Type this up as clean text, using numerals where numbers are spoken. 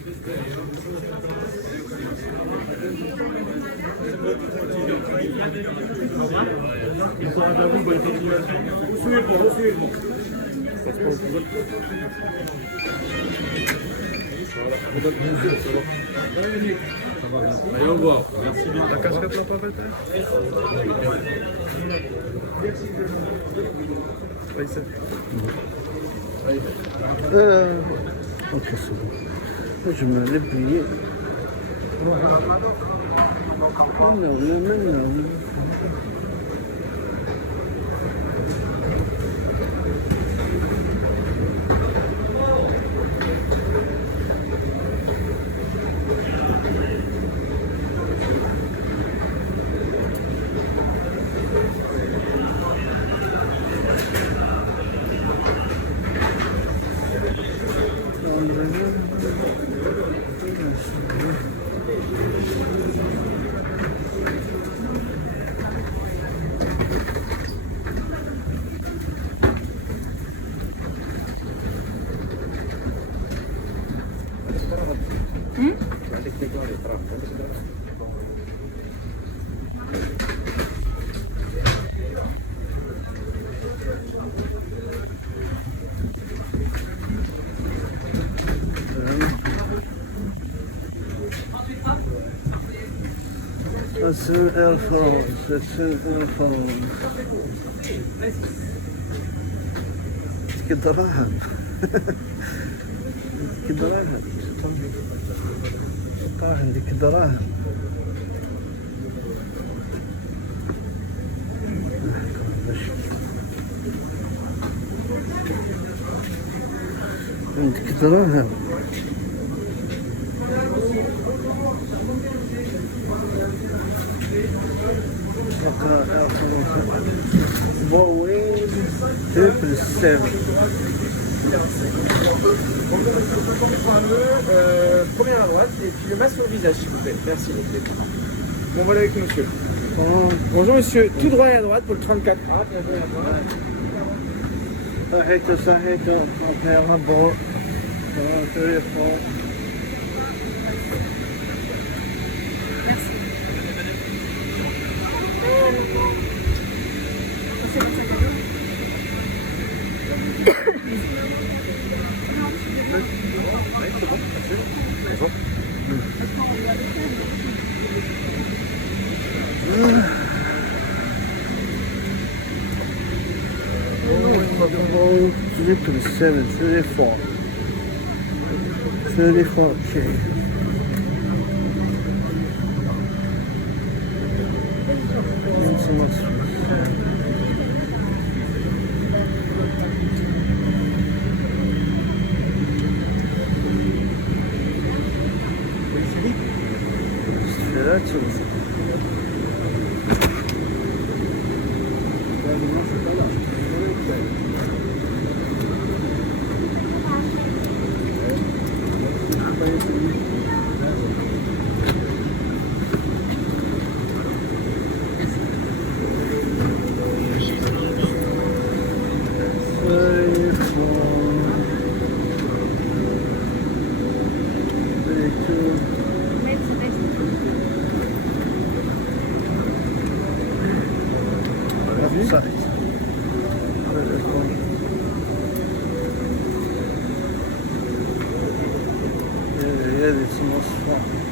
Bon courage à vous, bonne continuation. Vous suivez le bon, vous suivez le bon. Allez, au revoir. Merci bien. La casquette l'a pas faite, Ok, c'est bon. Je me l'ai plié. Maintenant. That's an Alphonse. That's an Alphonse. كدراهم كدراهم طبعا عندي كدراهم عندك دراهم Boeing 777. Premier à droite et puis le masque sur le visage s'il vous plaît. Merci. Bon voilà avec monsieur. Bonjour monsieur, tout droit et à droite pour le 34. Ah, bien joué à droite. صحيت أخيرا بور تليفون Boeing 777, 34K. Yeah, it's almost fun.